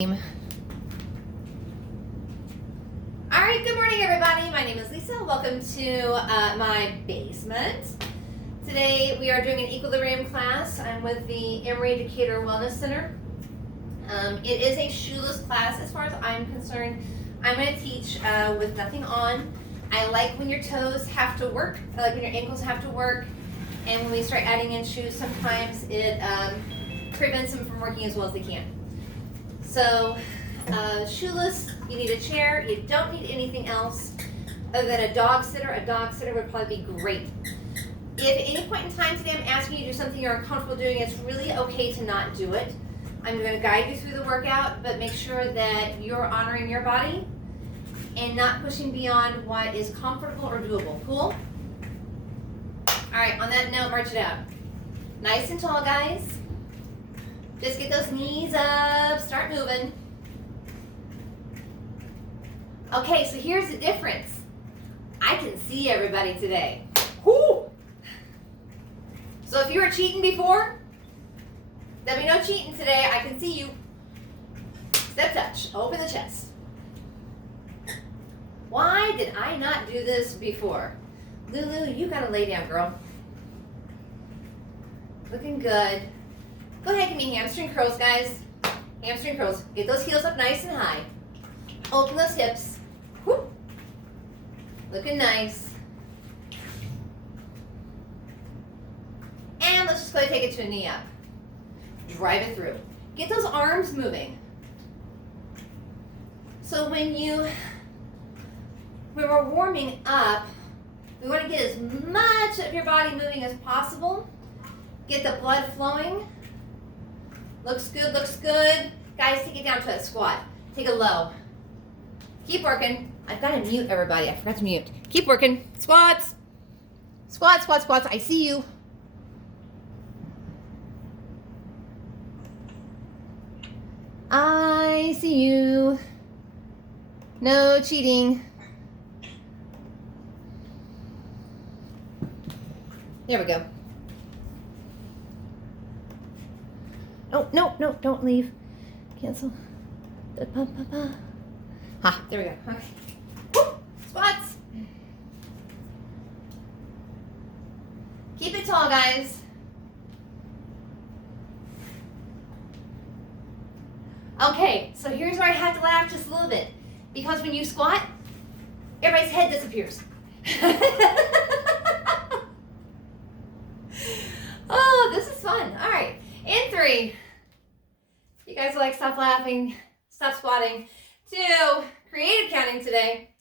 All right, good morning everybody. My name is Lisa. Welcome to my basement. Today we are doing an equilibrium class. I'm with the Emory Decatur Wellness Center. It is a shoeless class as far as I'm concerned. I'm going to teach with nothing on. I like when your toes have to work. I like when your ankles have to work. And when we start adding in shoes, sometimes it prevents them from working as well as they can. So, shoeless, you need a chair, you don't need anything else other than a dog sitter. A dog sitter would probably be great. If at any point in time today I'm asking you to do something you're uncomfortable doing, it's really okay to not do it. I'm going to guide you through the workout, but make sure that you're honoring your body and not pushing beyond what is comfortable or doable. Cool? Alright, on that note, march it out. Nice and tall, guys. Just get those knees up, start moving. Okay, so here's the difference. I can see everybody today. Whoo! So if you were cheating before, there'll be no cheating today. I can see you. Step touch, open the chest. Why did I not do this before? Lulu, you gotta lay down, girl. Looking good. Go ahead, give me hamstring curls, guys. Hamstring curls. Get those heels up nice and high. Open those hips. Whoop. Looking nice. And let's just go ahead and take it to a knee up. Drive it through. Get those arms moving. So when we're warming up, we want to get as much of your body moving as possible. Get the blood flowing. Looks good, looks good. Guys, take it down to a squat. Take a low. Keep working. I've got to mute everybody. I forgot to mute. Keep working. Squats. Squats, squats, squats. I see you. I see you. No cheating. There we go. No, don't leave. Cancel. Ha, there we go. Okay. Woo! Squats. Keep it tall, guys. Okay, so here's where I have to laugh just a little bit. Because when you squat, everybody's head disappears. Oh, this is fun. All right. In 3. You guys are like, stop laughing, stop squatting. 2, creative counting today.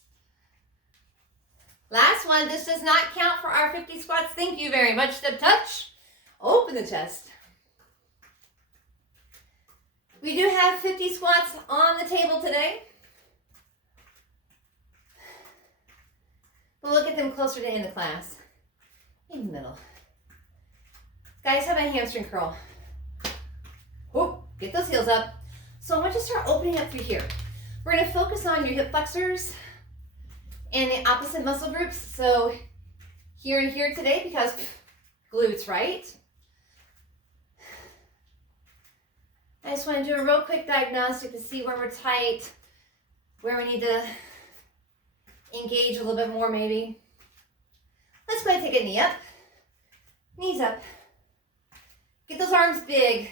Last one, this does not count for our 50 squats. Thank you very much. Step touch. Open the chest. We do have 50 squats on the table today. We'll look at them closer to end the class. In the middle. Guys, how about a hamstring curl? Whoop, get those heels up. So I want you to start opening up through here. We're going to focus on your hip flexors and the opposite muscle groups. So here and here today because glutes, right? I just want to do a real quick diagnostic to see where we're tight, where we need to engage a little bit more maybe. Let's go ahead and take a knee up. Knees up. Get those arms big.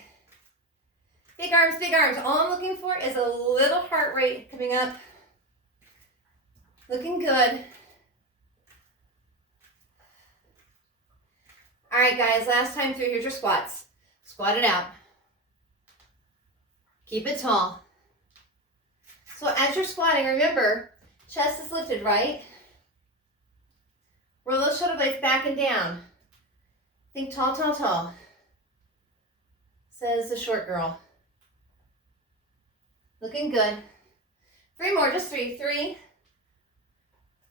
Big arms, big arms. All I'm looking for is a little heart rate coming up. Looking good. All right, guys, last time through, here's your squats. Squat it out. Keep it tall. So as you're squatting, remember, chest is lifted, right? Roll those shoulder blades back and down. Think tall, tall, tall. Says the short girl. Looking good. 3 more, just 3. 3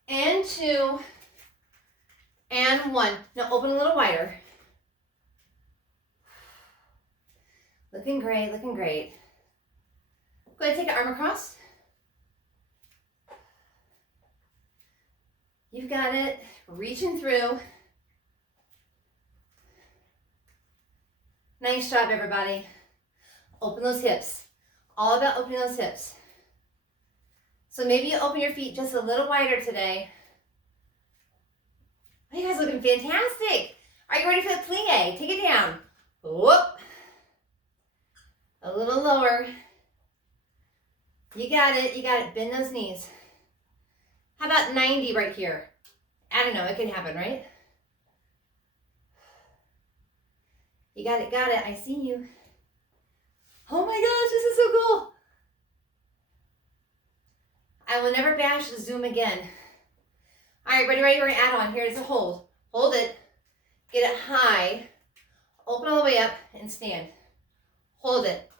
and 2 and 1. Now open a little wider. Looking great, looking great. Go ahead and take an arm across. You've got it. Reaching through. Nice job, everybody. Open those hips. All about opening those hips. So maybe you open your feet just a little wider today. You guys looking fantastic. Are you ready for the plie? Take it down. Whoop. A little lower. You got it. You got it. Bend those knees. How about 90 right here? I don't know. It can happen, right? You got it. Got it. I see you. Oh my gosh, this is so cool. I will never bash the Zoom again. All right, ready? We're gonna add on. Here is a hold. Hold it. Get it high. Open all the way up and stand. Hold it.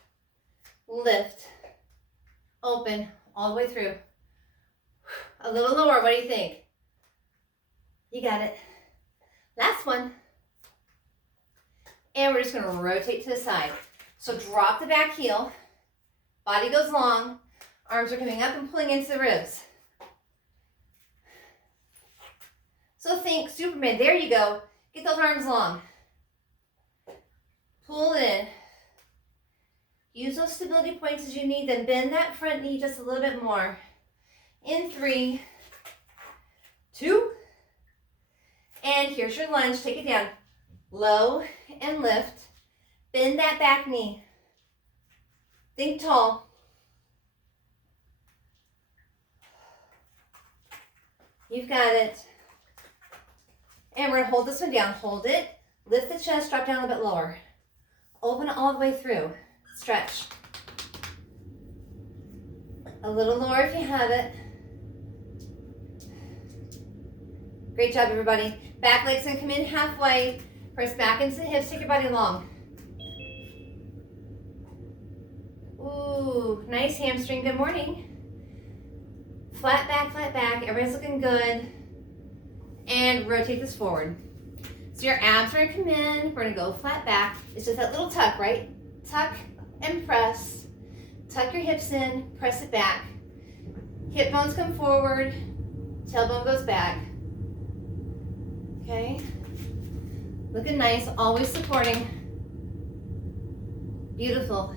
Lift. Open all the way through. A little lower. What do you think? You got it. Last one. And we're just gonna rotate to the side. So drop the back heel. Body goes long. Arms are coming up and pulling into the ribs. So think Superman. There you go. Get those arms long. Pull it in. Use those stability points as you need them. Bend that front knee just a little bit more. In 3, 2, and here's your lunge. Take it down. Low and lift. Bend that back knee. Think tall. You've got it. And we're gonna hold this one down. Hold it. Lift the chest, drop down a little bit lower. Open it all the way through. Stretch. A little lower if you have it. Great job, everybody. Back leg's gonna come in halfway. Press back into the hips, take your body long. Ooh, nice hamstring, good morning. Flat back. Everybody's looking good. And rotate this forward. So your abs are gonna come in. We're gonna go flat back. It's just that little tuck, right? Tuck and press. Tuck your hips in, press it back. Hip bones come forward, tailbone goes back. Okay? Looking nice, always supporting. Beautiful.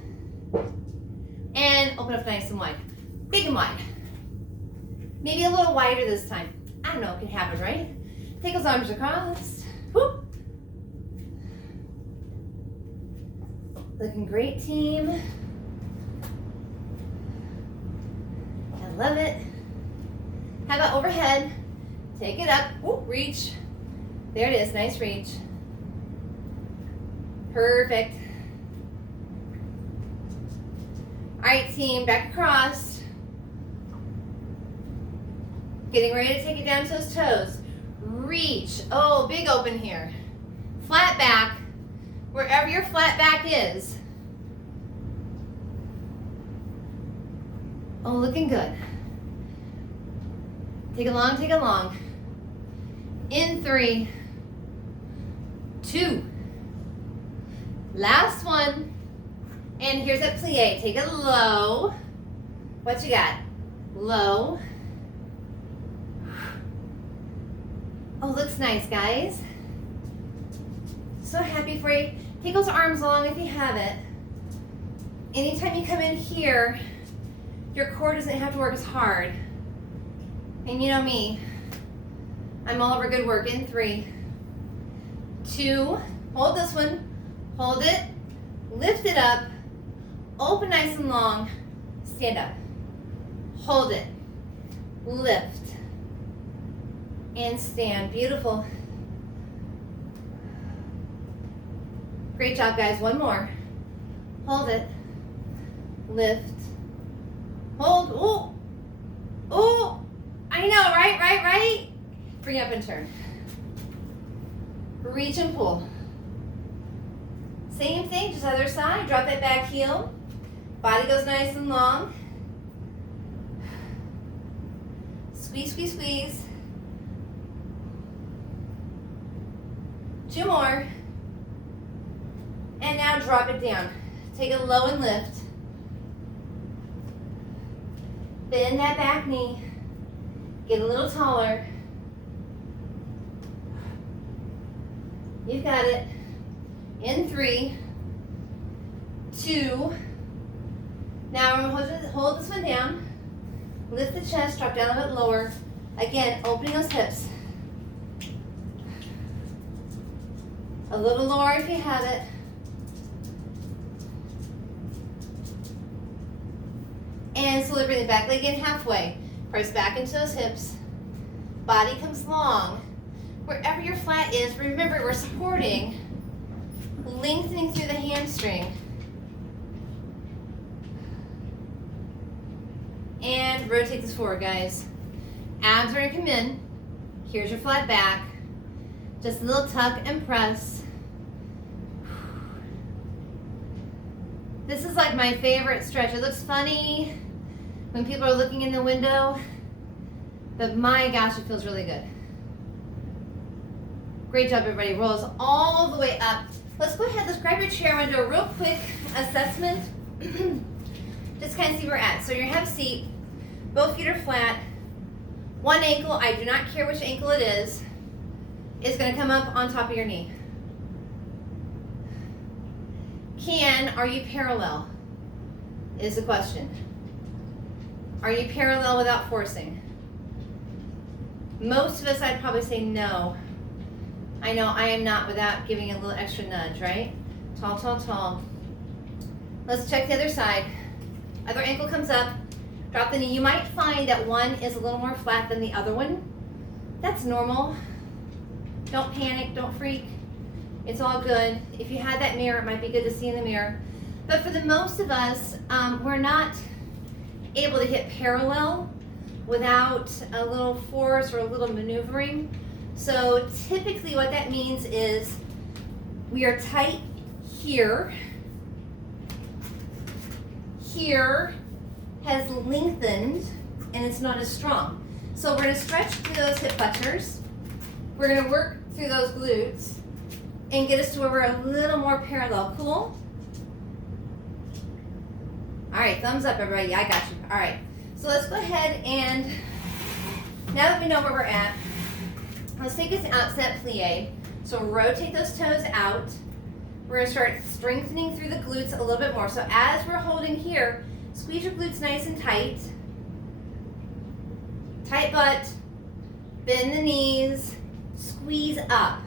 And open up nice and wide. Big and wide. Maybe a little wider this time. I don't know, it can happen, right? Take those arms across. Whoop. Looking great, team. I love it. How about overhead? Take it up. Whoop, reach. There it is, nice reach. Perfect. All right, team, back across. Getting ready to take it down to those toes. Reach. Oh, big open here. Flat back. Wherever your flat back is. Oh, looking good. Take it long, take it long. In 3, 2. Last one. And here's that plie. Take it low. What you got? Low. Oh, looks nice, guys. So happy for you. Take those arms long if you have it. Anytime you come in here, your core doesn't have to work as hard. And you know me, I'm all over good work. In 3, 2, hold this one, hold it, lift it up, open nice and long, stand up, hold it, lift, and stand. Beautiful. Great job, guys. One more. Hold it, lift, hold. Oh, oh, I know, right? Bring up and turn. Reach and pull. Same thing, just other side. Drop that back heel. Body goes nice and long. Squeeze, squeeze, squeeze. 2 more. And now drop it down. Take it low and lift. Bend that back knee. Get a little taller. You've got it. In 3, 2, Now we're going to hold this one down. Lift the chest, drop down a bit lower. Again, opening those hips. A little lower if you have it. And slowly bring the back leg in halfway. Press back into those hips. Body comes long. Wherever your flat is, remember we're supporting, lengthening through the hamstring. And rotate this forward, guys. Abs are gonna come in. Here's your flat back. Just a little tuck and press. This is like my favorite stretch. It looks funny when people are looking in the window, but my gosh, it feels really good. Great job, everybody. Rolls all the way up. Let's go ahead, let's grab your chair. I'm gonna do a real quick assessment. Just kind of see where we're at. So you have a seat, both feet are flat. One ankle, I do not care which ankle it is gonna come up on top of your knee. Are you parallel? Is the question. Are you parallel without forcing? Most of us, I'd probably say no. I know I am not without giving a little extra nudge, right? Tall, tall, tall. Let's check the other side. Other ankle comes up, drop the knee. You might find that one is a little more flat than the other one. That's normal. Don't panic, don't freak. It's all good. If you had that mirror, it might be good to see in the mirror. But for the most of us, we're not able to hit parallel without a little force or a little maneuvering. So typically what that means is we are tight here. Here has lengthened and it's not as strong. So we're gonna stretch through those hip flexors. We're gonna work through those glutes and get us to where we're a little more parallel. Cool? All right, thumbs up, everybody. Yeah, I got you. All right, so let's go ahead and, now that we know where we're at, let's take us outset plie. So rotate those toes out. We're gonna start strengthening through the glutes a little bit more. So as we're holding here, squeeze your glutes nice and tight. Tight butt, bend the knees, squeeze up.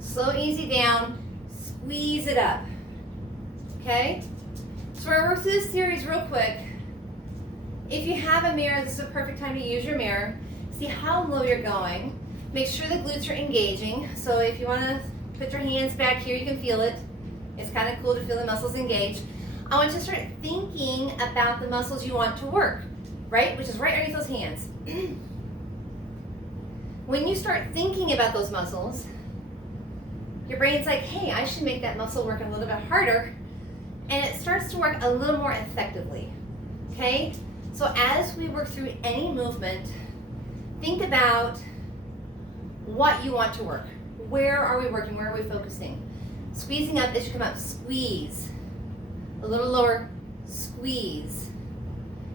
Slow, easy down, squeeze it up. Okay? So we're gonna work through this series real quick. If you have a mirror, this is a perfect time to use your mirror. See how low you're going. Make sure the glutes are engaging. So if you wanna put your hands back here, you can feel it. It's kind of cool to feel the muscles engaged. I want you to start thinking about the muscles you want to work, right? Which is right underneath those hands. When you start thinking about those muscles, your brain's like, hey, I should make that muscle work a little bit harder. And it starts to work a little more effectively, okay? So as we work through any movement, think about what you want to work. Where are we working? Where are we focusing? Squeezing up as you come up, squeeze. A little lower, squeeze.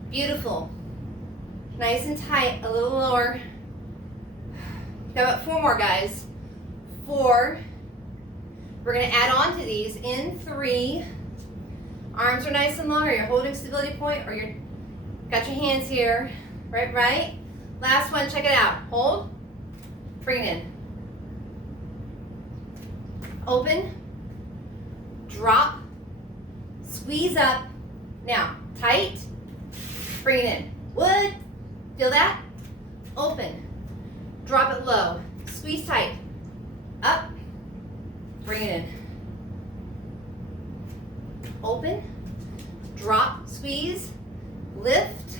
Beautiful. Nice and tight, a little lower. Got about 4 more, guys. 4. We're gonna add on to these in 3. Arms are nice and long, or you're holding stability point, or you're got your hands here, right? Last one, check it out. Hold, bring it in. Open, drop, squeeze up. Now, tight, bring it in. Wood, feel that? Open, drop it low, squeeze tight, up, bring it in. Open, drop, squeeze, lift,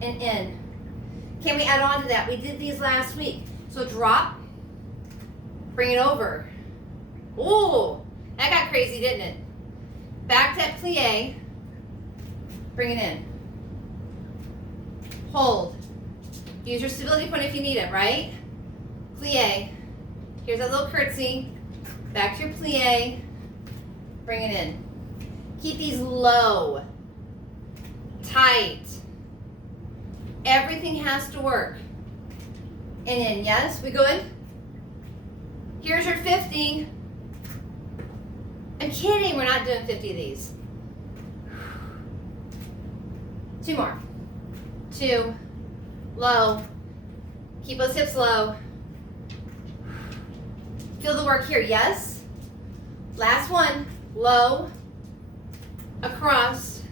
and in. Can we add on to that? We did these last week. So drop, bring it over. Ooh, that got crazy, didn't it? Back to that plie, bring it in. Hold. Use your stability point if you need it, right? Plie. Here's that little curtsy. Back to your plie, bring it in. Keep these low, tight. Everything has to work. And in, yes, we good? Here's your 50. I'm kidding, we're not doing 50 of these. 2 more. 2, low. Keep those hips low. Feel the work here, yes? Last one, low, across,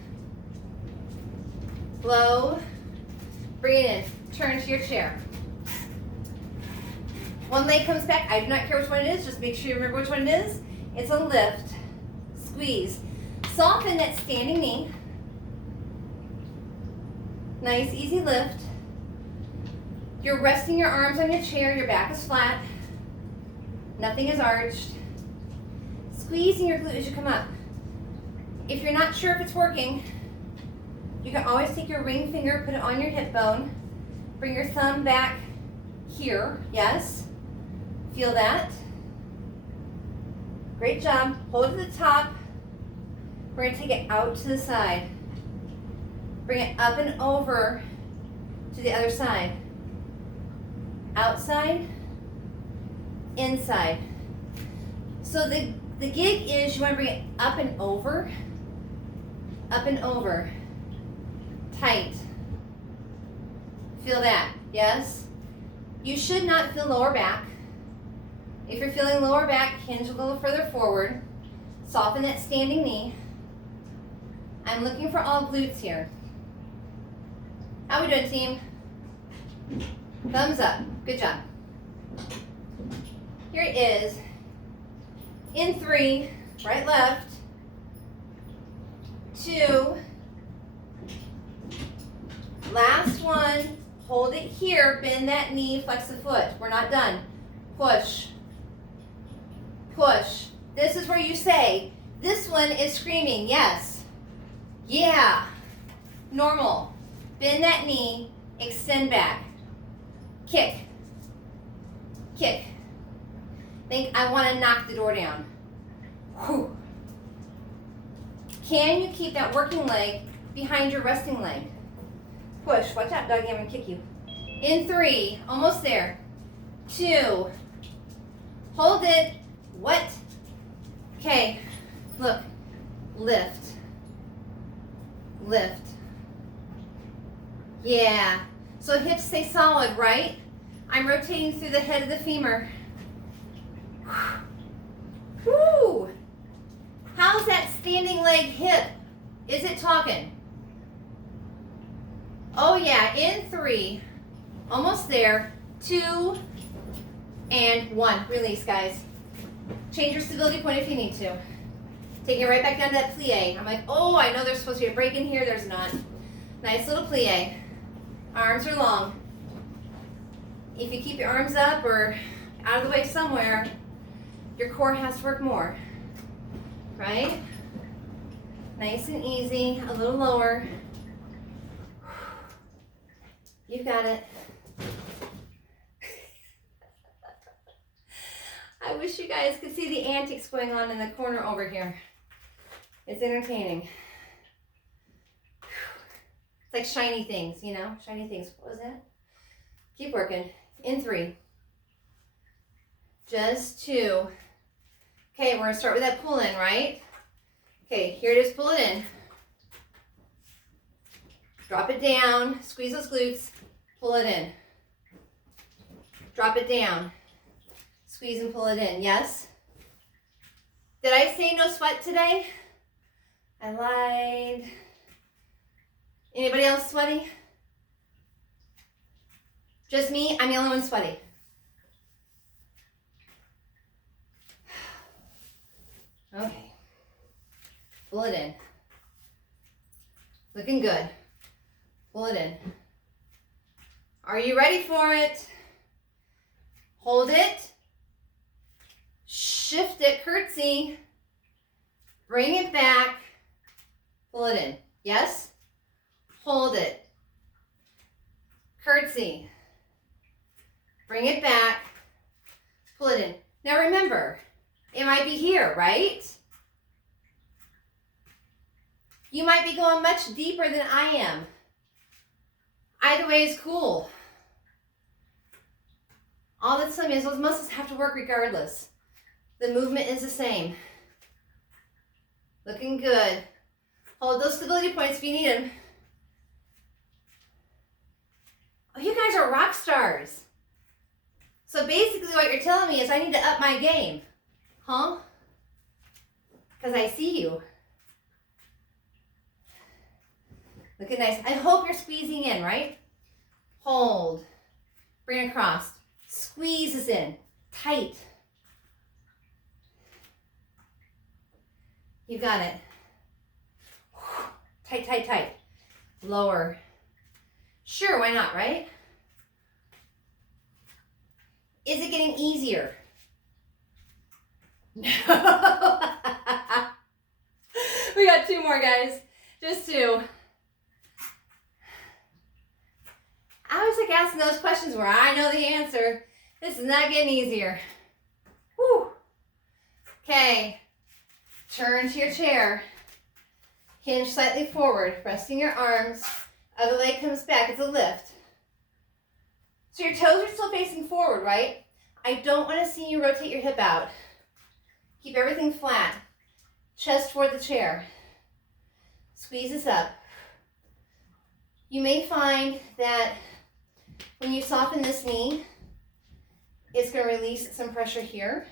low, bring it in, turn to your chair. One leg comes back, I do not care which one it is, just make sure you remember which one it is. It's a lift, squeeze. Soften that standing knee. Nice, easy lift. You're resting your arms on your chair, your back is flat. Nothing is arched. Squeezing your glute as you come up. If you're not sure if it's working, you can always take your ring finger, put it on your hip bone, bring your thumb back here, yes? Feel that? Great job. Hold it to the top. We're going to take it out to the side. Bring it up and over to the other side. Outside, inside. So the gig is you want to bring it up and over, tight. Feel that, yes? You should not feel lower back. If you're feeling lower back, hinge a little further forward. Soften that standing knee. I'm looking for all glutes here. How we doing, team? Thumbs up. Good job. Here it is. In 3, right, left. 2. Last one. Hold it here. Bend that knee. Flex the foot. We're not done. Push. Push. This is where you say, this one is screaming, yes. Yeah. Normal. Bend that knee. Extend back. Kick. Kick. Think, I want to knock the door down. Whew. Can you keep that working leg behind your resting leg? Push. Watch out, doggy. I'm going to kick you. In 3. Almost there. 2. Hold it. What? Okay. Look. Lift. Lift. Yeah. So hips stay solid, right? I'm rotating through the head of the femur. Woo! How's that standing leg hip? Is it talking? Oh yeah, in 3, almost there, 2, and 1. Release, guys. Change your stability point if you need to. Take it right back down to that plie. I'm like, oh, I know there's supposed to be a break in here. There's not. Nice little plie. Arms are long. If you keep your arms up or out of the way somewhere, your core has to work more, right? Nice and easy, a little lower. You got it. I wish you guys could see the antics going on in the corner over here. It's entertaining. It's like shiny things, you know? Shiny things. What was that? Keep working. In 3. Just 2. Okay, we're going to start with that pull in, right? Okay, here it is. Pull it in. Drop it down. Squeeze those glutes. Pull it in. Drop it down. Squeeze and pull it in. Yes? Did I say no sweat today? I lied. Anybody else sweaty? Just me? I'm the only one sweaty. Okay. Pull it in. Looking good. Pull it in. Are you ready for it? Hold it. Shift it, curtsy. Bring it back. Pull it in. Yes? Hold it. Curtsy. Bring it back. Pull it in. Now remember, it might be here, right? You might be going much deeper than I am. Either way is cool. All that's telling me is those muscles have to work regardless. The movement is the same. Looking good. Hold those stability points if you need them. guys are rock stars. So basically what you're telling me is I need to up my game. Huh? Because I see you. Looking nice. I hope you're squeezing in, right? Hold. Bring across. Squeezes in. Tight. You got it. Tight, tight, tight. Lower. Sure, why not, right? Is it getting easier? No. We got 2 more, guys. Just 2. I always like asking those questions where I know the answer. This is not getting easier. Whew. Okay. Turn to your chair. Hinge slightly forward, resting your arms. Other leg comes back. It's a lift. So your toes are still facing forward, right? I don't want to see you rotate your hip out. Keep everything flat. Chest toward the chair. Squeeze this up. You may find that when you soften this knee, it's going to release some pressure here.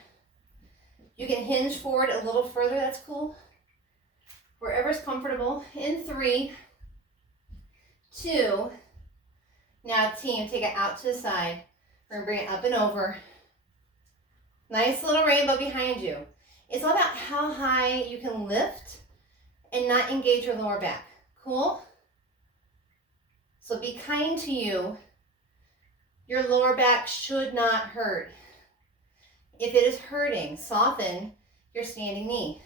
You can hinge forward a little further. That's cool. Wherever's comfortable. In 3, 2. Now team, take it out to the side. We're going to bring it up and over. Nice little rainbow behind you. It's all about how high you can lift and not engage your lower back. Cool? So be kind to you. Your lower back should not hurt. If it is hurting, soften your standing knee.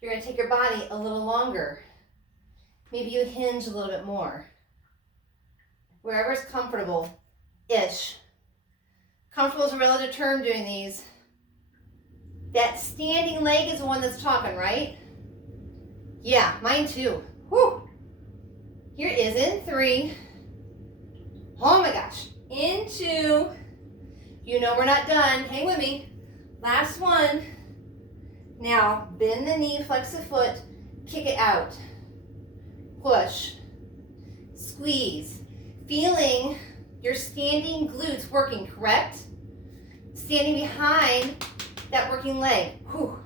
You're going to take your body a little longer. Maybe you hinge a little bit more. Wherever's comfortable-ish. Comfortable is a relative term doing these. That standing leg is the one that's talking, right? Yeah, mine too. Whew. Here it is in 3. Oh my gosh. In 2. You know we're not done. Hang with me. Last one. Now, bend the knee, flex the foot, kick it out. Push. Squeeze. Feeling your standing glutes working, correct? Standing behind that working leg. Whew.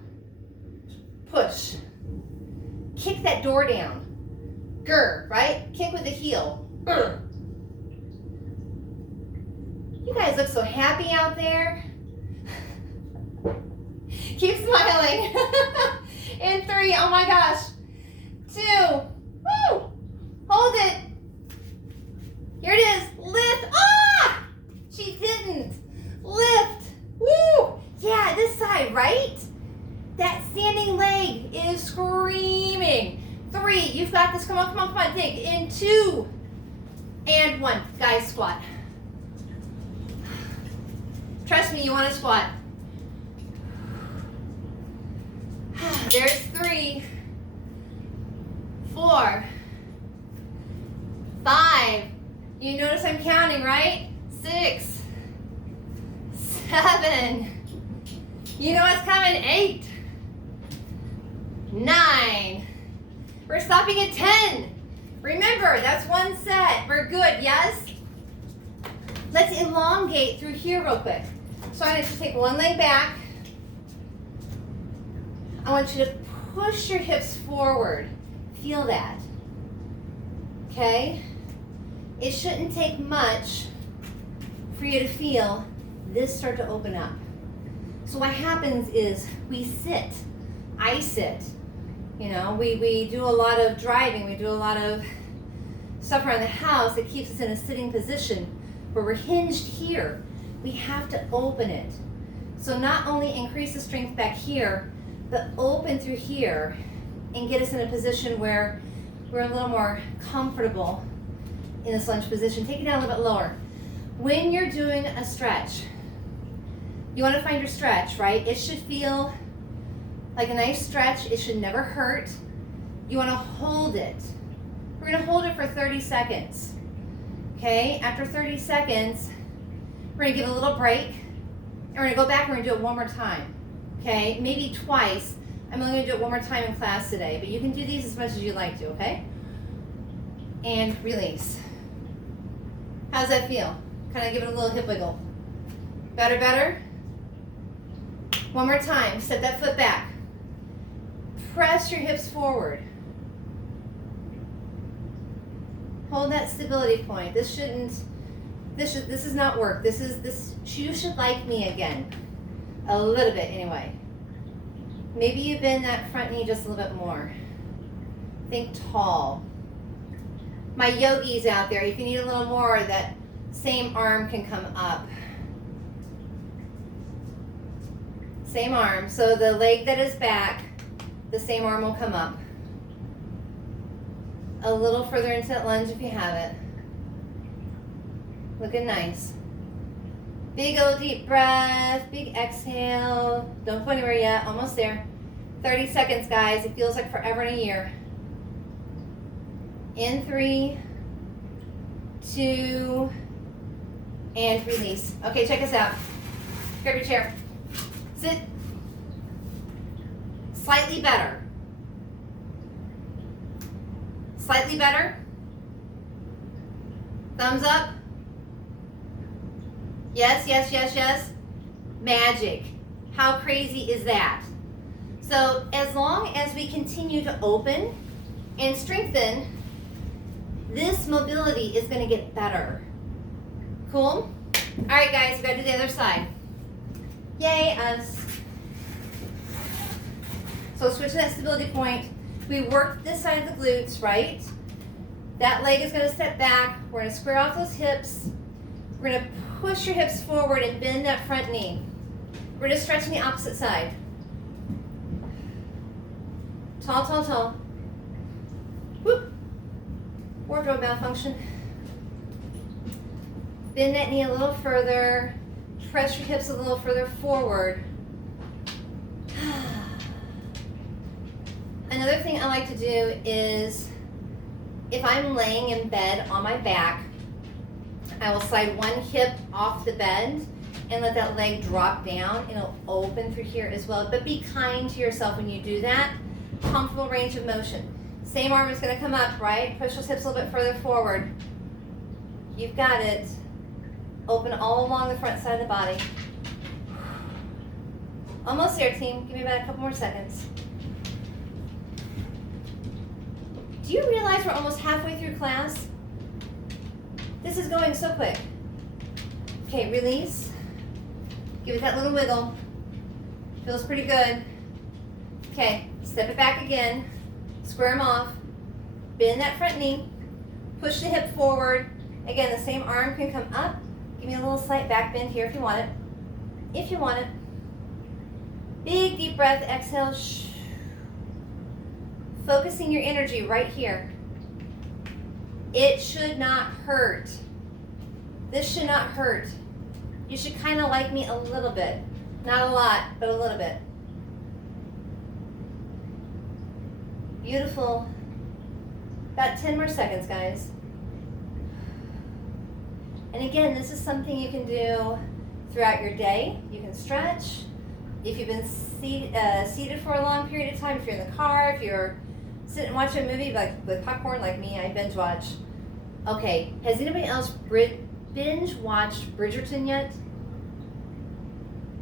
Push. Kick that door down. Grr, right? Kick with the heel. Grr. You guys look so happy out there. Keep smiling. In 3, oh my gosh. 2, woo! Hold it. Here it is, lift. Ah! She didn't. Lift. Woo! Yeah, this side, right? That standing leg is screaming. 3, you've got this. Come on, come on, come on. Dig. In 2 and 1. Guys, squat. Trust me, you want to squat. There's 3, 4, 5. You notice I'm counting, right? 6, 7. You know what's coming? 8, 9. We're stopping at 10. Remember, that's 1 set. We're good, yes? Let's elongate through here real quick. So I'm going to just take one leg back. I want you to push your hips forward. Feel that. Okay? It shouldn't take much for you to feel this start to open up. So what happens is we sit. I sit. You know, we do a lot of driving. We do a lot of stuff around the house that keeps us in a sitting position where we're hinged here. We have to open it. So not only increase the strength back here, but open through here and get us in a position where we're a little more comfortable in this lunge position. Take it down a little bit lower. When you're doing a stretch, you want to find your stretch, right? It should feel like a nice stretch. It should never hurt. You want to hold it. We're going to hold it for 30 seconds. Okay? After 30 seconds, we're going to give a little break. And we're going to go back and we're going to do it one more time. Okay? Maybe twice. I'm only going to do it one more time in class today, but you can do these as much as you like to, okay? And release. How's that feel? Kind of give it a little hip wiggle. Better, better. One more time. Step that foot back. Press your hips forward. Hold that stability point. This is not work. You should like me again. A little bit anyway. Maybe you bend that front knee just a little bit more. Think tall. My yogis out there, if you need a little more, that same arm can come up. Same arm. So the leg that is back, the same arm will come up. A little further into that lunge if you have it. Looking nice. Big old deep breath, big exhale. Don't go anywhere yet, almost there. 30 seconds, guys. It feels like forever in a year. In 3, 2, and release. Okay, check us out. Grab your chair. Sit. Slightly better. Slightly better. Thumbs up. Yes, yes, yes, yes. Magic. How crazy is that? So as long as we continue to open and strengthen, this mobility is going to get better. Cool? All right, guys, we got to do the other side. Yay, us. So switch to that stability point. We worked this side of the glutes, right? That leg is going to step back. We're going to square off those hips. We're going to push your hips forward and bend that front knee. We're just stretching the opposite side. Tall, tall, tall. Whoop. Wardrobe malfunction. Bend that knee a little further. Press your hips a little further forward. Another thing I like to do is, if I'm laying in bed on my back, I will slide one hip off the bed and let that leg drop down. It'll open through here as well, but be kind to yourself when you do that. Comfortable range of motion. Same arm is going to come up, right? Push those hips a little bit further forward. You've got it. Open all along the front side of the body. Almost there, team. Give me about a couple more seconds. Do you realize we're almost halfway through class? This is going so quick. Okay, release. Give it that little wiggle. Feels pretty good. Okay, step it back again. Square them off. Bend that front knee. Push the hip forward. Again, the same arm can come up. Give me a little slight back bend here if you want it. If you want it. Big deep breath. Exhale. Shh. Focusing your energy right here. It should not hurt. This should not hurt. You should kind of like me a little bit. Not a lot, but a little bit. Beautiful. About 10 more seconds, guys. And again, this is something you can do throughout your day. You can stretch. If you've been seated for a long period of time, if you're in the car, if you're sitting and watching a movie like with popcorn like me, I binge watch. Okay, has anybody else binge watched Bridgerton yet?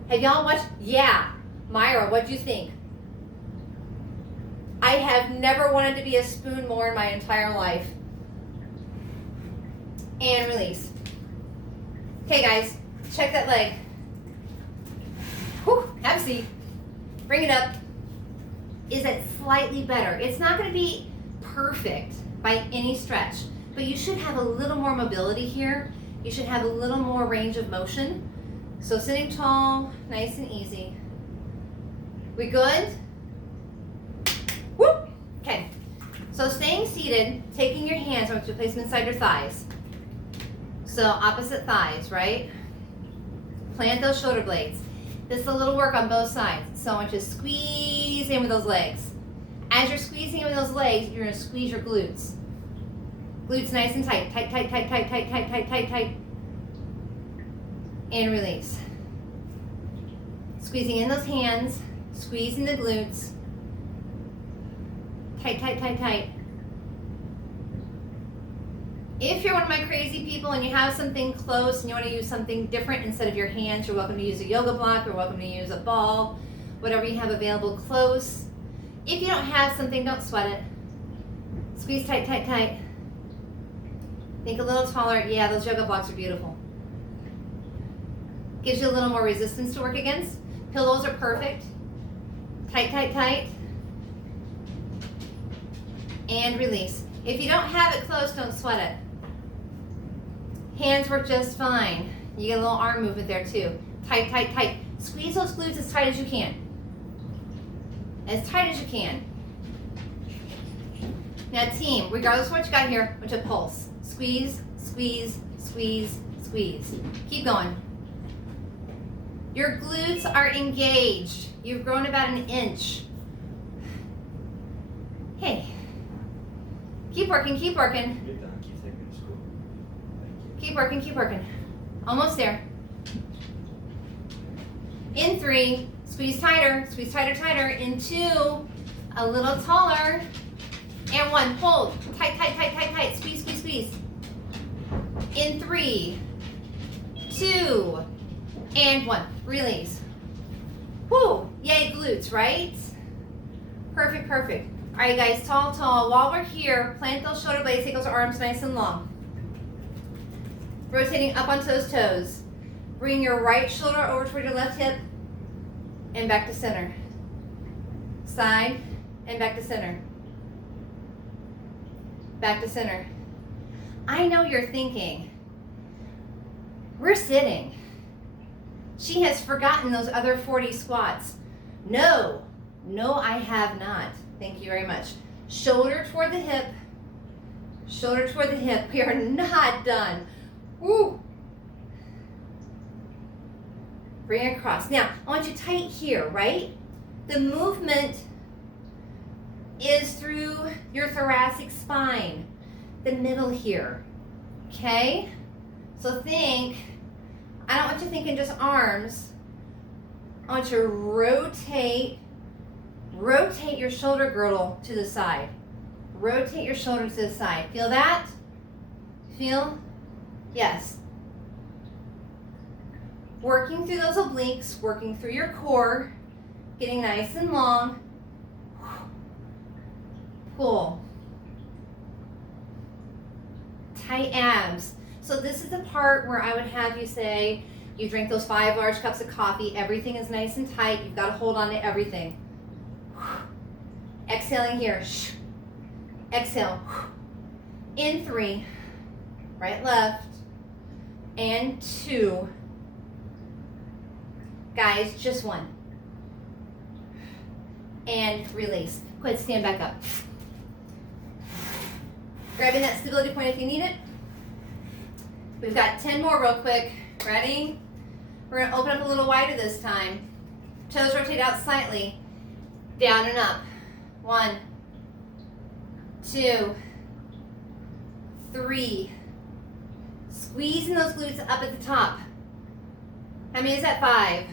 Have y'all watched? Yeah. Myra, what'd you think? I have never wanted to be a spoon more in my entire life. And release. Okay, guys, check that leg. Whew, have a seat. Bring it up. Is it slightly better? It's not going to be perfect by any stretch, but you should have a little more mobility here. You should have a little more range of motion. So sitting tall, nice and easy. We good? Whoop. Okay. So staying seated, taking your hands, I want you to place them inside your thighs. So opposite thighs, right? Plant those shoulder blades. This is a little work on both sides. So I want you to squeeze in with those legs. As you're squeezing in with those legs, you're going to squeeze your glutes. Glutes nice and tight. Tight, tight, tight, tight, tight, tight, tight, tight, tight. And release. Squeezing in those hands. Squeezing the glutes. Tight, tight, tight, tight. If you're one of my crazy people and you have something close and you want to use something different instead of your hands, you're welcome to use a yoga block, you're welcome to use a ball, whatever you have available close. If you don't have something, don't sweat it. Squeeze tight, tight, tight. Think a little taller. Yeah, those yoga blocks are beautiful. Gives you a little more resistance to work against. Pillows are perfect. Tight, tight, tight. And release. If you don't have it close, don't sweat it. Hands work just fine. You get a little arm movement there too. Tight, tight, tight. Squeeze those glutes as tight as you can. As tight as you can. Now team, regardless of what you got here, I want you to pulse. Squeeze, squeeze, squeeze, squeeze. Keep going. Your glutes are engaged. You've grown about an inch. Hey. Keep working, keep working. You're done. Keep taking the school. Thank you. Keep working, keep working. Almost there. In 3, squeeze tighter, tighter. In 2, a little taller. And 1, hold. Tight, tight, tight, tight, tight. Squeeze, squeeze, squeeze. In 3, 2, and 1. Release. Whoo! Yay, glutes, right? Perfect, perfect. All right, guys, tall, tall. While we're here, plant those shoulder blades, take those arms nice and long. Rotating up onto those toes. Bring your right shoulder over toward your left hip and back to center. Side and back to center. Back to center. I know you're thinking, we're sitting. She has forgotten those other 40 squats. No, I have not. Thank you very much. Shoulder toward the hip. Shoulder toward the hip. We are not done. Woo. Bring it across. Now, I want you tight here, right? The movement is through your thoracic spine, the middle here, okay? So think, I don't want you thinking just arms. I want you to rotate your shoulder girdle to the side. Rotate your shoulder to the side. Feel that? Feel? Yes. Working through those obliques, working through your core, getting nice and long. Pull. Tight abs. So this is the part where I would have you say, you drink those 5 large cups of coffee, everything is nice and tight, you've got to hold on to everything. Exhaling here. Exhale. In 3, right, left, and 2. Guys, just 1. And release. Go ahead, stand back up. Grabbing that stability point if you need it. We've got 10 more real quick. Ready? We're going to open up a little wider this time. Toes rotate out slightly. Down and up. 1, 2, 3. Squeezing those glutes up at the top. How many is that? 5,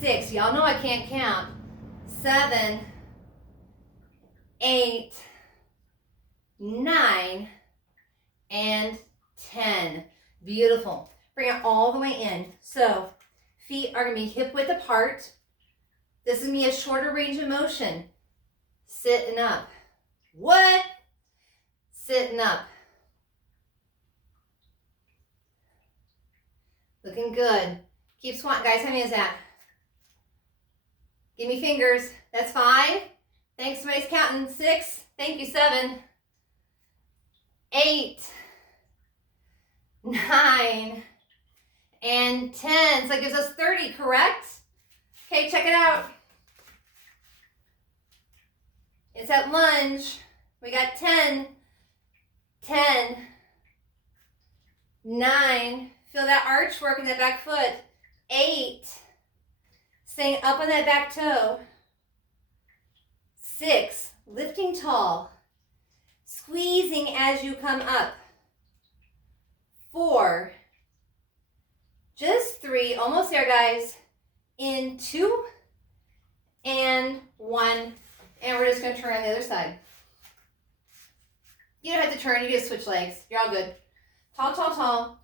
6. Y'all know I can't count. 7, 8, 9, and 10. Beautiful. Bring it all the way in. So feet are going to be hip width apart. This is going to be a shorter range of motion. Sitting up. What? Sitting up. Looking good. Keep squatting, guys. How many is that? Give me fingers. That's 5. Thanks, somebody's counting. 6. Thank you, 7. 8. 9. And 10. So that gives us 30, correct? Okay, check it out. It's that lunge. We got 10. 10. 9. Feel that arch work in that back foot. 8. Staying up on that back toe. 6. Lifting tall. Squeezing as you come up. 4. Just 3. Almost there, guys. In 2 and 1. And we're just going to turn on the other side. You don't have to turn, you just switch legs. You're all good. Tall, tall, tall.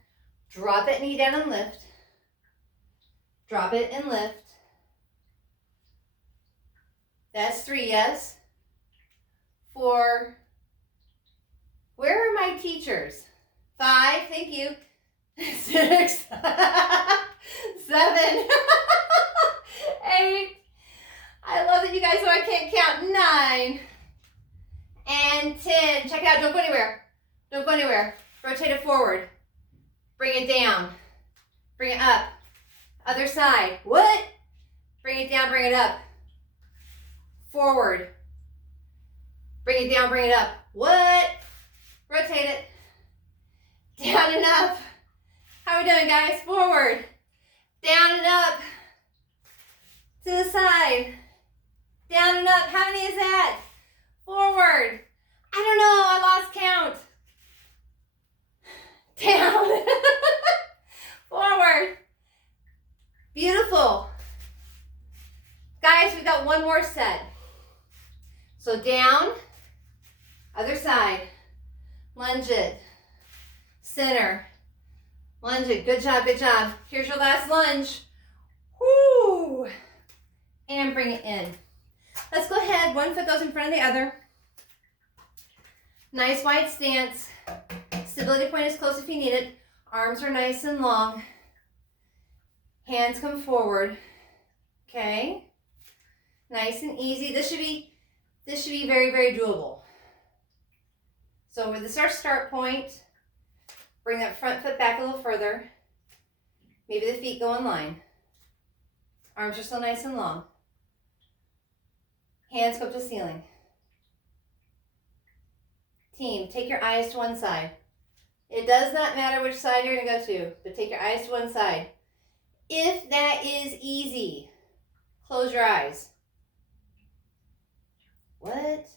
Drop that knee down and lift. Drop it and lift. That's 3, yes. 4. Where are my teachers? 5, thank you. 6, 7, 8. I love that you guys know I can't count. 9 and 10. Check it out, don't go anywhere. Don't go anywhere. Rotate it forward. Bring it down. Bring it up. Other side. What? Bring it down, bring it up. Forward. Bring it down, bring it up. What? Rotate it. Down and up. How are we doing, guys? Forward. Down and up. To the side. Down and up. How many is that? Forward. I don't know. I lost count. Down. Forward. Beautiful. Guys, we've got one more set. So down, other side. Lunge it. Center. Lunge it. Good job, good job. Here's your last lunge. Whoo. And bring it in. Let's go ahead. One foot goes in front of the other. Nice wide stance. Stability point is close if you need it. Arms are nice and long. Hands come forward. Okay. Nice and easy. This should be very, very doable. So this is our start point. Bring that front foot back a little further. Maybe the feet go in line. Arms are still nice and long. Hands go up to the ceiling. Team, take your eyes to one side. It does not matter which side you're going to go to, but take your eyes to one side. If that is easy, close your eyes. What?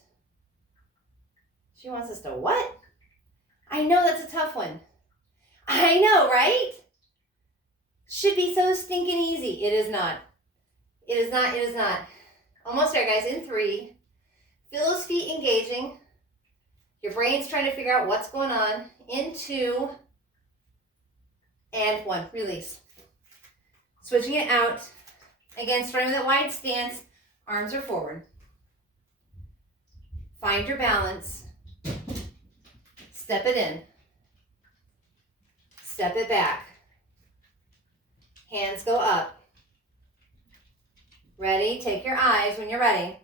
She wants us to what? I know that's a tough one. I know, right? Should be so stinking easy. It is not. It is not, it is not. Almost there, guys. In 3. Feel those feet engaging. Your brain's trying to figure out what's going on. In 2. And 1. Release. Switching it out. Again, starting with that wide stance. Arms are forward. Find your balance. Step it in. Step it back. Hands go up. Ready? Take your eyes when you're ready.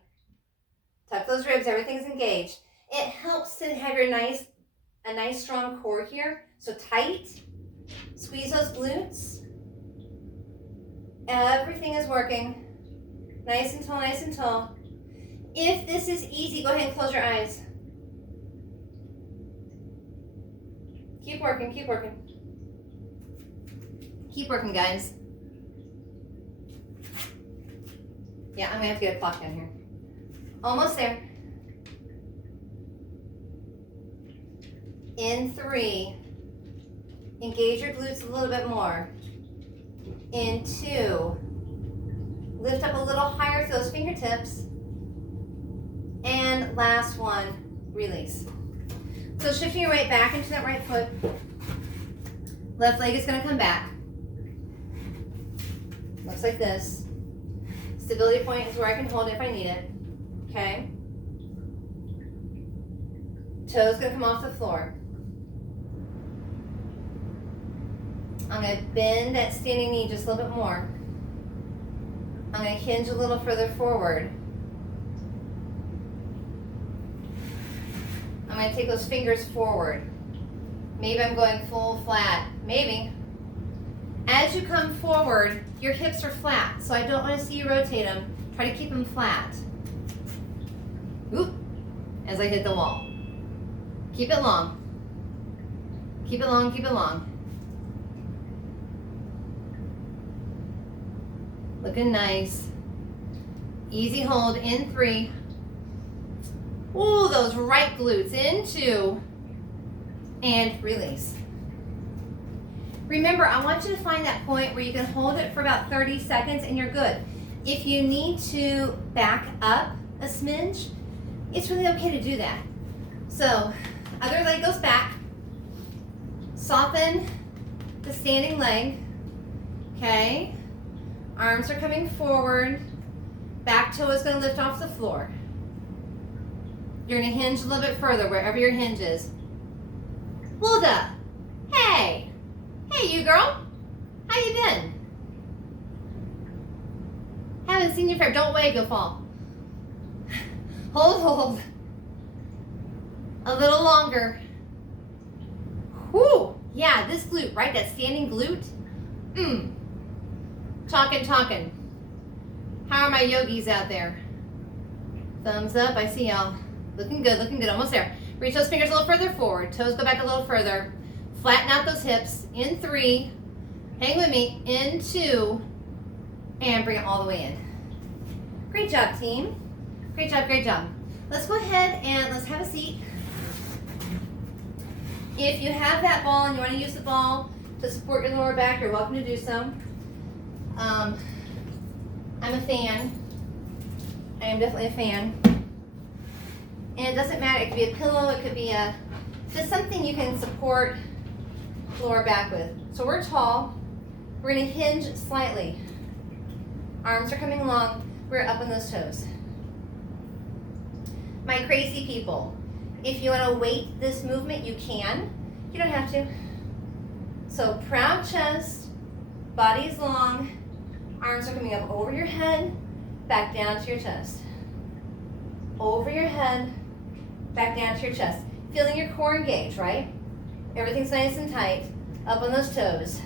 Tuck those ribs. Everything's engaged. It helps to have a nice strong core here. So tight. Squeeze those glutes. Everything is working. Nice and tall, nice and tall. If this is easy, go ahead and close your eyes. Keep working, keep working. Keep working, guys. Yeah, I'm gonna have to get a clock down here. Almost there. In 3, engage your glutes a little bit more. In 2, lift up a little higher through those fingertips. And last one, release. So shifting your weight back into that right foot. Left leg is gonna come back. Looks like this. Stability point is where I can hold it if I need it. Okay. Toes gonna come off the floor. I'm gonna bend that standing knee just a little bit more. I'm gonna hinge a little further forward. I'm gonna take those fingers forward. Maybe I'm going full flat. Maybe. As you come forward, your hips are flat, so I don't want to see you rotate them. Try to keep them flat. Oop, as I hit the wall. Keep it long. Keep it long, keep it long. Looking nice. Easy hold in 3. Ooh, those right glutes in 2. And release. Remember, I want you to find that point where you can hold it for about 30 seconds and you're good. If you need to back up a smidge, it's really okay to do that. So, other toes back. Soften the standing leg. Okay. Arms are coming forward. Back toe is going to lift off the floor. You're going to hinge a little bit further wherever your hinge is. Hulda. Hey. Hey, you girl. How you been? Haven't seen you forever. Don't wave, you'll fall. Hold. A little longer. Whoo. Yeah, this glute, right? That standing glute. Talking. How are my yogis out there? Thumbs up. I see y'all. Looking good. Almost there. Reach those fingers a little further forward. Toes go back a little further. Flatten out those hips. In 3. Hang with me. In 2. And bring it all the way in. Great job, team. Great job. Let's go ahead and let's have a seat. If you have that ball and you want to use the ball to support your lower back, you're welcome to do so. I'm a fan. I am definitely a fan. And it doesn't matter. It could be a pillow. It could be just something you can support lower back with. So we're tall. We're going to hinge slightly. Arms are coming along. We're up on those toes. My crazy people, if you want to weight this movement, you can. You don't have to. So proud chest, body is long, arms are coming up over your head, back down to your chest. Over your head, back down to your chest. Feeling your core engaged, right? Everything's nice and tight. Up on those toes.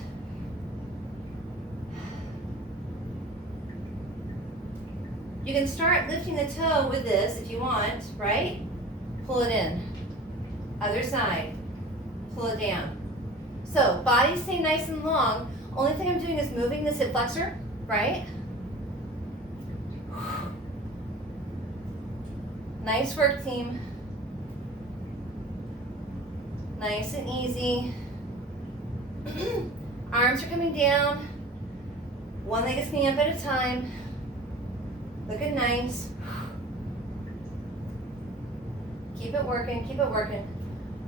You can start lifting the toe with this if you want, right? Pull it in. Other side. Pull it down. So, body stay nice and long. Only thing I'm doing is moving this hip flexor, right? Nice work, team. Nice and easy. Arms are coming down. One leg is coming up at a time. Looking nice. Keep it working.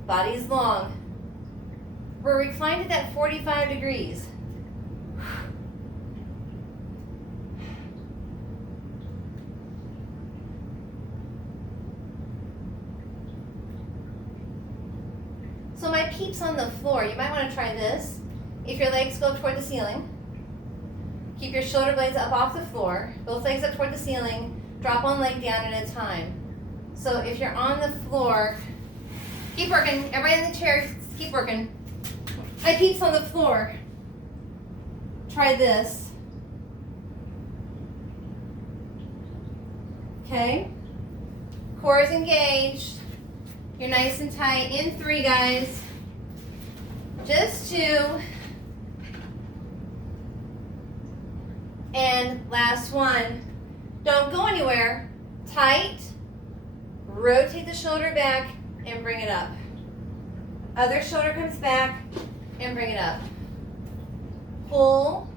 Body's long. We're reclined at that 45 degrees. So my peeps on the floor, you might want to try this. If your legs go up toward the ceiling, keep your shoulder blades up off the floor, both legs up toward the ceiling, drop one leg down at a time. So if you're on the floor, keep working. Everybody in the chair, keep working. My peeps on the floor, try this. Okay? Core is engaged. You're nice and tight. In 3, guys. Just 2. And last 1. Don't go anywhere. Tight. Rotate the shoulder back and bring it up. Other shoulder comes back and bring it up. Pull.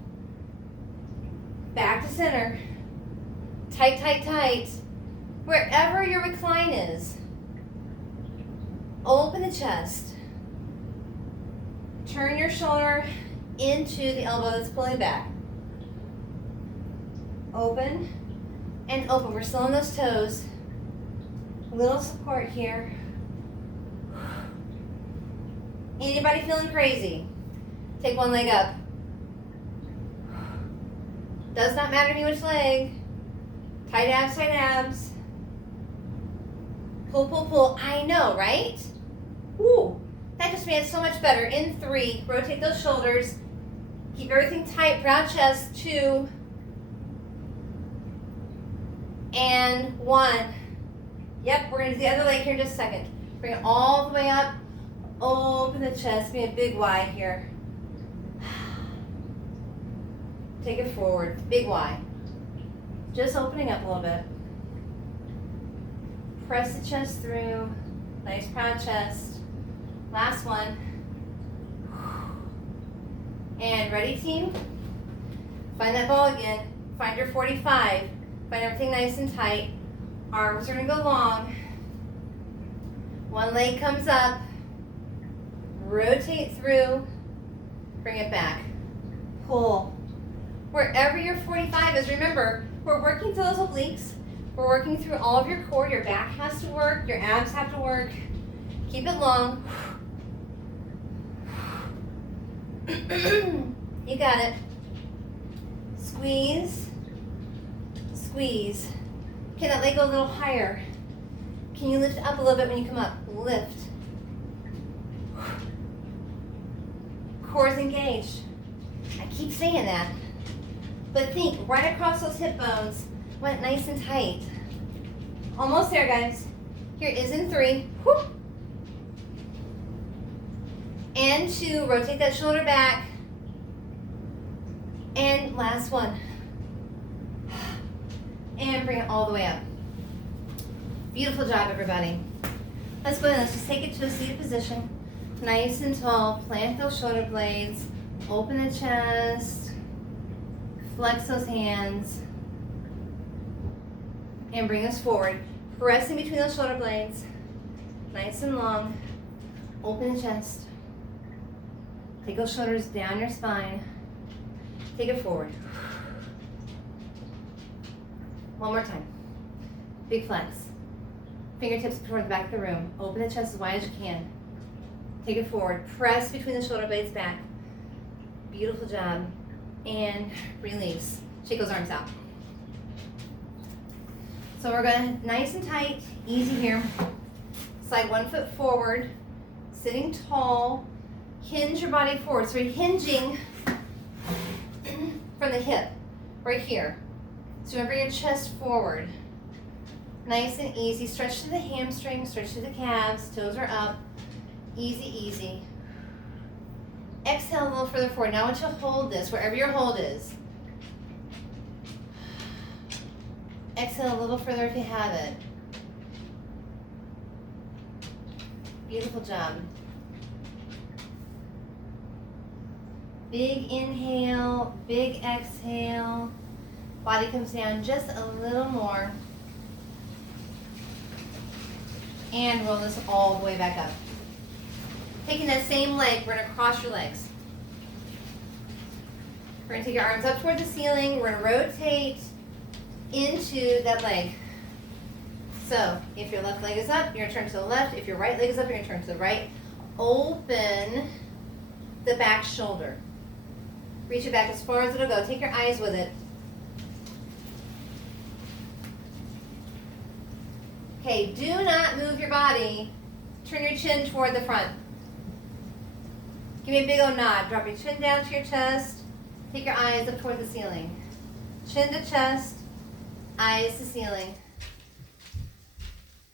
Back to center. Tight, tight, tight. Wherever your recline is. Open the chest. Turn your shoulder into the elbow that's pulling back. Open and open. We're still on those toes. A little support here. Anybody feeling crazy? Take one leg up. Does not matter to me which leg. Tight abs, tight abs. Pull, pull, pull. I know, right? Woo! That just made it so much better. In 3, rotate those shoulders. Keep everything tight, proud chest. 2. And 1. Yep, we're going to do the other leg here in just a second. Bring it all the way up. Open the chest. Be a big Y here. Take it forward. Big Y. Just opening up a little bit. Press the chest through. Nice proud chest. Last one. And ready, team? Find that ball again. Find your 45. Find everything nice and tight. Arms are going to go long. One leg comes up. Rotate through, bring it back. Pull. Wherever your 45 is, remember, we're working through those obliques. We're working through all of your core. Your back has to work, your abs have to work. Keep it long. You got it. Squeeze, squeeze. Can that leg go a little higher? Can you lift up a little bit when you come up? Lift. Core is engaged. I keep saying that. But think, right across those hip bones, went nice and tight. Almost there, guys. Here is in 3. Whoop. And 2, rotate that shoulder back. And last one. And bring it all the way up. Beautiful job, everybody. Let's go ahead, let's just take it to a seated position. Nice and tall, plant those shoulder blades, open the chest, flex those hands, and bring us forward. Press in between those shoulder blades, nice and long, open the chest. Take those shoulders down your spine, take it forward. One more time, big flex. Fingertips toward the back of the room, open the chest as wide as you can. Take it forward, press between the shoulder blades back. Beautiful job. And release. Shake those arms out. So we're going to, nice and tight, easy here. Slide 1 foot forward, sitting tall, hinge your body forward. So we're hinging from the hip, right here. So remember your chest forward. Nice and easy, stretch to the hamstrings, stretch to the calves, toes are up. Easy, easy. Exhale a little further forward. Now I want you to hold this, wherever your hold is. Exhale a little further if you have it. Beautiful job. Big inhale, big exhale. Body comes down just a little more. And roll this all the way back up. Taking that same leg, we're going to cross your legs. We're going to take your arms up toward the ceiling. We're going to rotate into that leg. So if your left leg is up, you're going to turn to the left. If your right leg is up, you're going to turn to the right. Open the back shoulder. Reach it back as far as it'll go. Take your eyes with it. Okay, do not move your body. Turn your chin toward the front. Give me a big old nod. Drop your chin down to your chest. Take your eyes up toward the ceiling. Chin to chest, eyes to ceiling.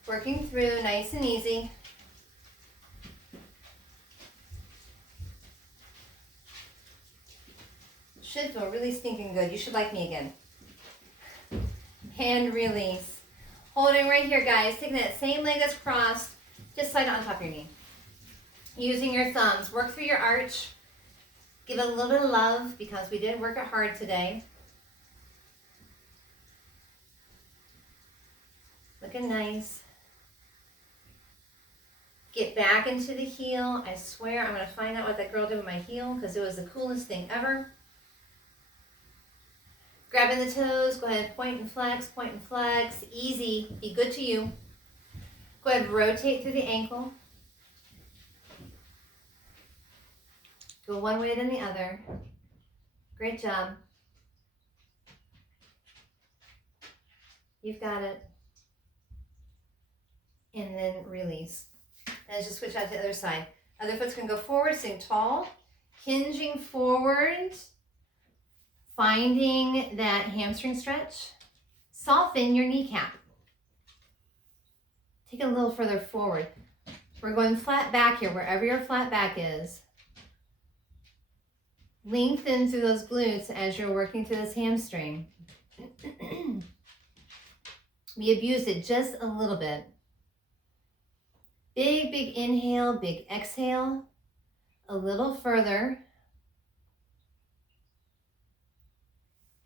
Working through nice and easy. Should feel really stinking good. You should like me again. Hand release. Holding right here, guys. Taking that same leg that's crossed, just slide it on top of your knee. Using your thumbs, work through your arch. Give it a little bit of love because we did work it hard today. Looking nice. Get back into the heel. I swear I'm going to find out what that girl did with my heel because it was the coolest thing ever. Grabbing the toes, go ahead, point and flex, easy, be good to you. Go ahead, rotate through the ankle. Go one way then the other. Great job. You've got it. And then release. And just switch out to the other side. Other foot's gonna go forward, sitting tall, hinging forward, finding that hamstring stretch. Soften your kneecap. Take it a little further forward. We're going flat back here, wherever your flat back is. Lengthen through those glutes as you're working through this hamstring. We abused it just a little bit. Big, big inhale, big exhale. A little further.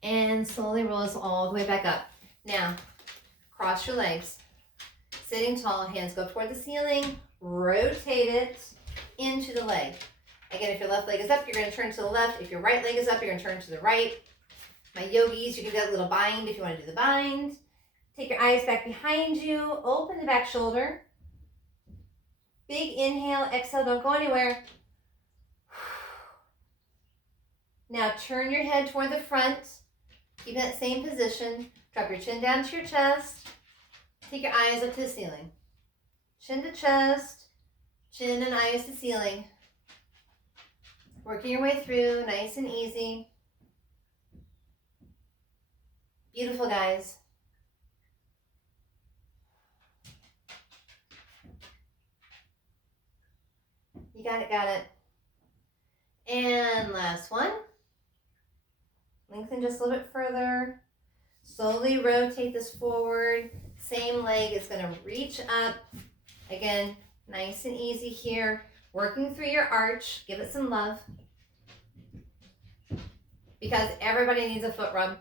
And slowly roll us all the way back up. Now, cross your legs. Sitting tall, hands go toward the ceiling. Rotate it. into the leg. Again, if your left leg is up, you're going to turn to the left. If your right leg is up, you're going to turn to the right. My yogis, you can do that little bind if you want to do the bind. Take your eyes back behind you. Open the back shoulder. Big inhale, exhale, don't go anywhere. Now turn your head toward the front. Keep that same position. Drop your chin down to your chest. Take your eyes up to the ceiling. Chin to chest, chin and eyes to ceiling. Working your way through, nice and easy. Beautiful, guys. You got it, got it. And last one. Lengthen just a little bit further. Slowly rotate this forward. Same leg is going to reach up. Again, nice and easy here. Working through your arch. Give it some love. Because everybody needs a foot rub.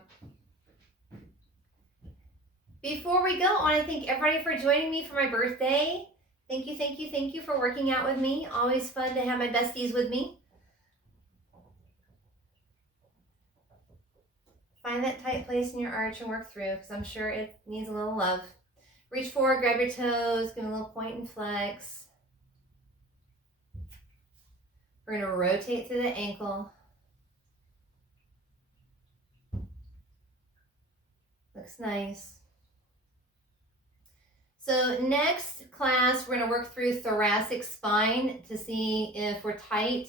Before we go, I want to thank everybody for joining me for my birthday. Thank you, thank you, thank you for working out with me. Always fun to have my besties with me. Find that tight place in your arch and work through, because I'm sure it needs a little love. Reach forward, grab your toes, give them a little point and flex. We're going to rotate through the ankle. Looks nice. So next class, we're going to work through thoracic spine to see if we're tight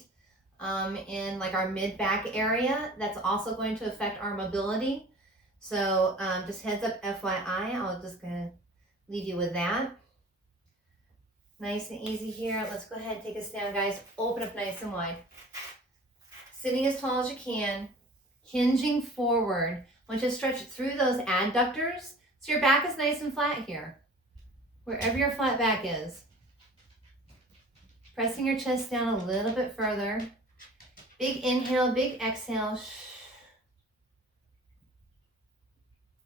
in like our mid-back area. That's also going to affect our mobility. So just heads up FYI, I'll just gonna leave you with that. Nice and easy here. Let's go ahead and take us down, guys. Open up nice and wide. Sitting as tall as you can, hinging forward. I want you to stretch through those adductors so your back is nice and flat here. Wherever your flat back is. Pressing your chest down a little bit further. Big inhale, big exhale.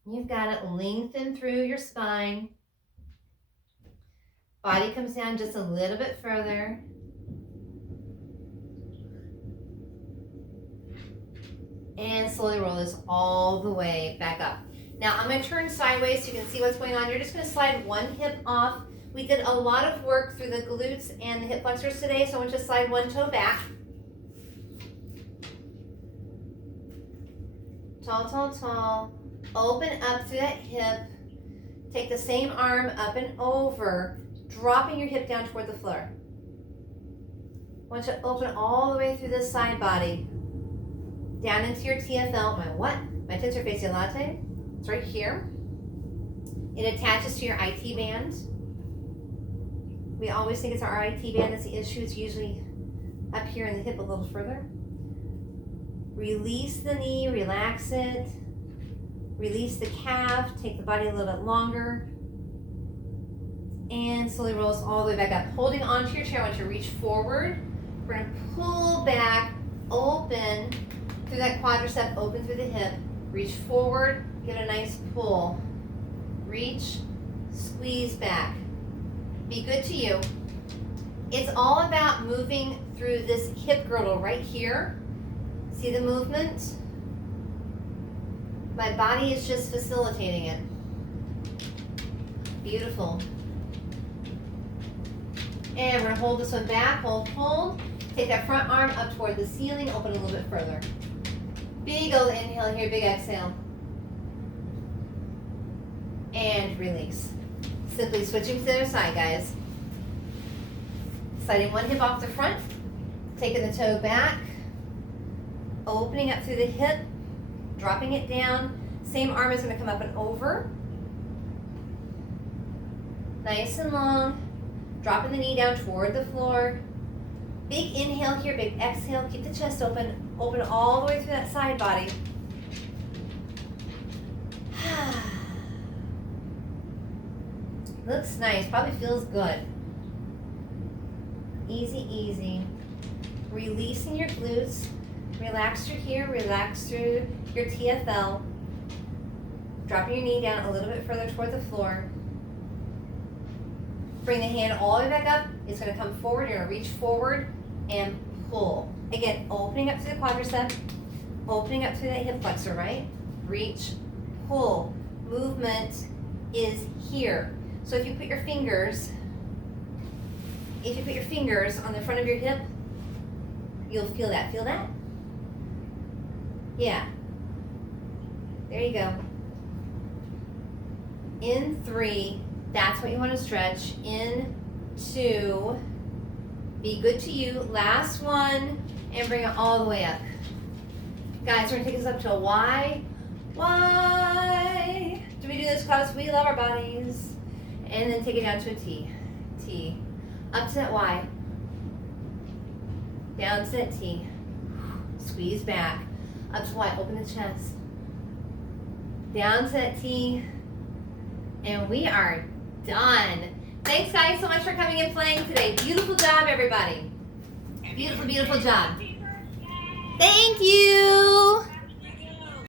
You've got it. Lengthen through your spine. Body comes down just a little bit further. And slowly roll this all the way back up. Now I'm going to turn sideways so you can see what's going on. You're just going to slide one hip off. We did a lot of work through the glutes and the hip flexors today, so I want you to slide one toe back. Tall, tall, tall. Open up through that hip. Take the same arm up and over, dropping your hip down toward the floor. I want you to open all the way through this side body. Down into your TFL. My what? My tensor fasciae latae. It's right here. It attaches to your IT band. We always think it's our IT band that's the issue. It's usually up here in the hip a little further. Release the knee, relax it. Release the calf, take the body a little bit longer. And slowly roll us all the way back up. Holding onto your chair, I want you to reach forward. We're going to pull back, open through that quadricep, open through the hip. Reach forward, give it a nice pull. Reach, squeeze back. Be good to you. It's all about moving through this hip girdle right here. See the movement? My body is just facilitating it. Beautiful. And we're going to hold this one back. Hold, hold. Take that front arm up toward the ceiling. Open a little bit further. Big old inhale here, big exhale. And release. Simply switching to the other side, guys. Sliding one hip off the front. Taking the toe back. Opening up through the hip. Dropping it down. Same arm is going to come up and over. Nice and long. Dropping the knee down toward the floor. Big inhale here, big exhale. Keep the chest open. Open all the way through that side body. Looks nice. Probably feels good. Easy, easy. Releasing your glutes. Relax through here. Relax through your TFL. Dropping your knee down a little bit further toward the floor. Bring the hand all the way back up. It's gonna come forward. You're gonna reach forward and pull. Again, opening up through the quadricep, opening up through that hip flexor, right? Reach, pull. Movement is here. So if you put your fingers on the front of your hip, you'll feel that. Feel that? Yeah. There you go. In 3, that's what you want to stretch. In 2, be good to you. Last one, and bring it all the way up. Guys, we're going to take this up to a Y. Why do we do this? Because we love our bodies. And then take it down to a T. T. Up to that Y. Down to that T. Squeeze back. Up to Y. Open the chest. Down to that T. And we are done. Thanks, guys, so much for coming and playing today. Beautiful job, everybody. Beautiful, beautiful job. Thank you.